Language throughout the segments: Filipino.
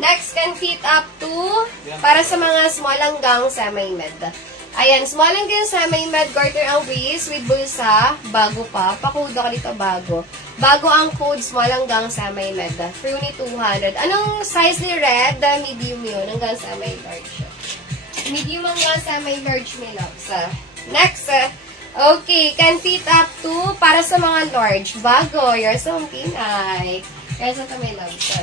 Next, can fit up to, para sa mga small hanggang semi-med. Ayan, small hanggang semi-med, garter ang waist with bulsa, bago pa. Pakudo ka dito, bago. Bago ang code, small hanggang semi-med. Fruny 200. Anong size ni Red? Medium yun, hanggang semi-large. Medium hanggang semi-large, may loves. Next, okay, can fit up to, para sa mga large, bago. Yours ang Pinay. Yours ang may loves.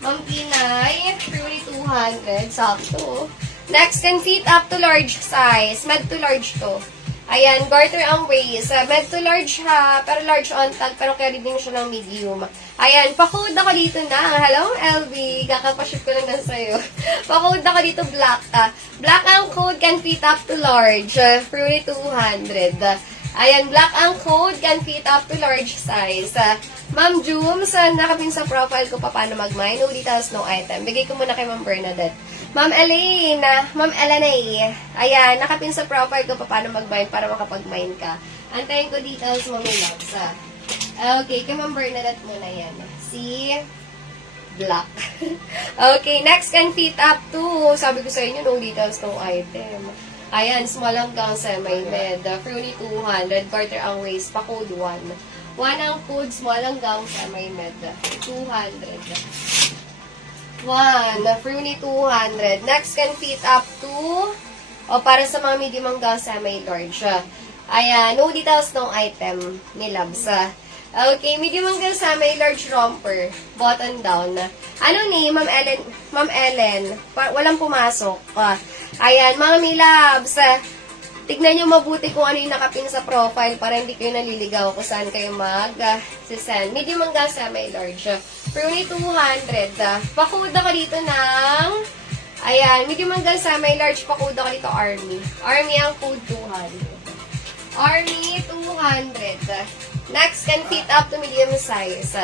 Ma'am Pinay, Fruny 200, sakto. Next, can fit up to large size. Med to large to. Ayan, garter ang waist. Med to large ha, pero large on tag, pero carry din siya ng medium. Ayan, pa-code ako dito na. Hello, LB. Kakapaship ko lang na sa'yo. Pa-code ako dito, black. Black ang code, can fit up to large. Fruny 200. Ayan, black ang code, can fit up to large size. Ma'am Jum, nakapin sa profile ko pa paano mag-mine. No details, no item. Bigay ko muna kay Ma'am Bernadette. Ma'am Elaine, Ma'am Elanay. Ayan, nakapin sa profile ko pa paano mag-mine para makapag-mine ka. Antayin ko details mo, may loves. Okay, kay Ma'am Bernadette muna yan. Si black. Okay, next can fit up to, sabi ko sa inyo, no details, no item. Ayan, small hanggang semi-med. Fruny 200, garter ang waist, pa-code 1. 1 ang code, small hanggang semi-med. 200. 1, Fruny 200. Next can fit up to, para sa mga medium hanggang semi-large. Ayan, no details, no item ni Labs. Okay, medium hanggang semi-large romper. Button down. Ano ni, Ma'am Ellen? Ma'am Ellen, walang pumasok. Ayan, mga Milabs, tignan nyo mabuti kung ano yung nakapin sa profile para hindi kayo naliligaw kung saan kayo mag-send. Medium hanggang semi-large. Fruny 200. Pakuda ko dito ng, ayan, medium hanggang semi-large, pakuda ko dito Army. Army ang code 200. Army 200. Next, can fit up to medium size.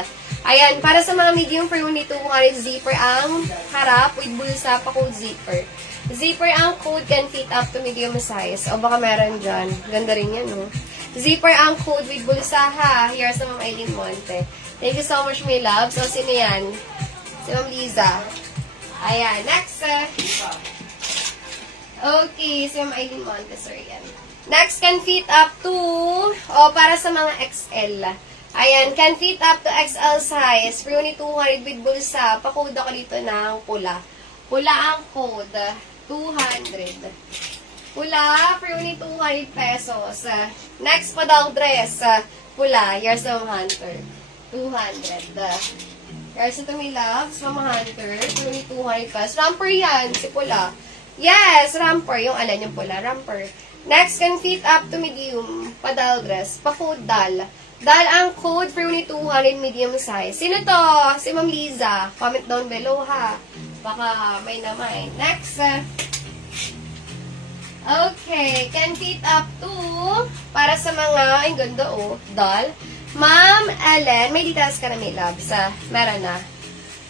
Ayan, para sa mga medium Fruny 200, zipper ang harap with bulsa, pa-code zipper. Zipper ang code, can fit up to medium size. O baka meron dyan. Ganda rin yan, no? Zipper ang code with bulsa, ha? Here's sa Ma'am Aileen Monte. Thank you so much, my love. So, sino yan? Si Ma'am Liza. Ayan, next. Okay, si Ma'am Aileen Monte, sorry yan. Next, can fit up to, para sa mga XL. Ayan, can fit up to XL size. Fruny 200 with bulsa. Pa-code ako dito ng pula. Pula ang code. 200. Pula, Fruny 200 pesos. Next, padal dress. Pula, here's the Hunter. 200. Here's ito, my loves. Mama Hunter. Fruny 200 pesos. Ramper yan, si pula. Yes, ramper. Yung alan yung pula, ramper. Next, can fit up to medium. Padal dress. Pa-code dal. Dal ang code, Fruny 200 medium size. Sino to? Si Ma'am Liza. Comment down below, ha? Baka may naman. Next. Okay. Can fit up to, para sa mga, ay ganda dal. Ma'am Ellen, may details ka na, may loves. Meron na.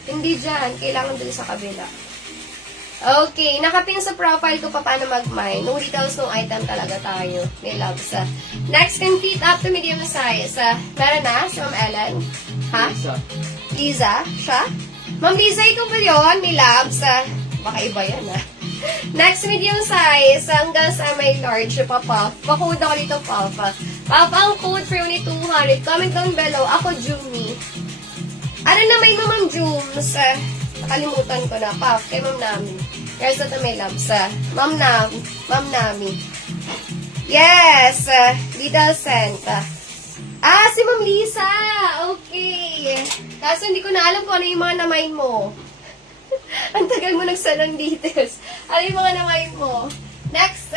Hindi dyan. Kailangan doon sa kabila. Okay, nakapin sa profile ko pa paano mag-mine. No details, no item talaga tayo. May loves. Next, can fit up to medium size. Meron na, si Ma'am Ellen. Ha? Liza? Siya? Ma'am Liza, ikaw ba yun? May loves. Baka iba yan, ha? Next, medium size. Hanggang sa may large. Pa-puff. Pa-code ako dito, puff. Puff ang code for Fruny 200. Comment down below. Ako, Jumi. Ano naman mo, Ma'am Jums? Nakalimutan ko na. Puff, kay Ma'am Nami. Here's ito, may loves. Ma'am Nami. Yes! Detail sent. Si Ma'am Lisa! Okay. Kaso hindi ko na alam kung ano yung mga namain mo. Ang tagal mo nagsalang details. Ano yung mga namain mo? Next,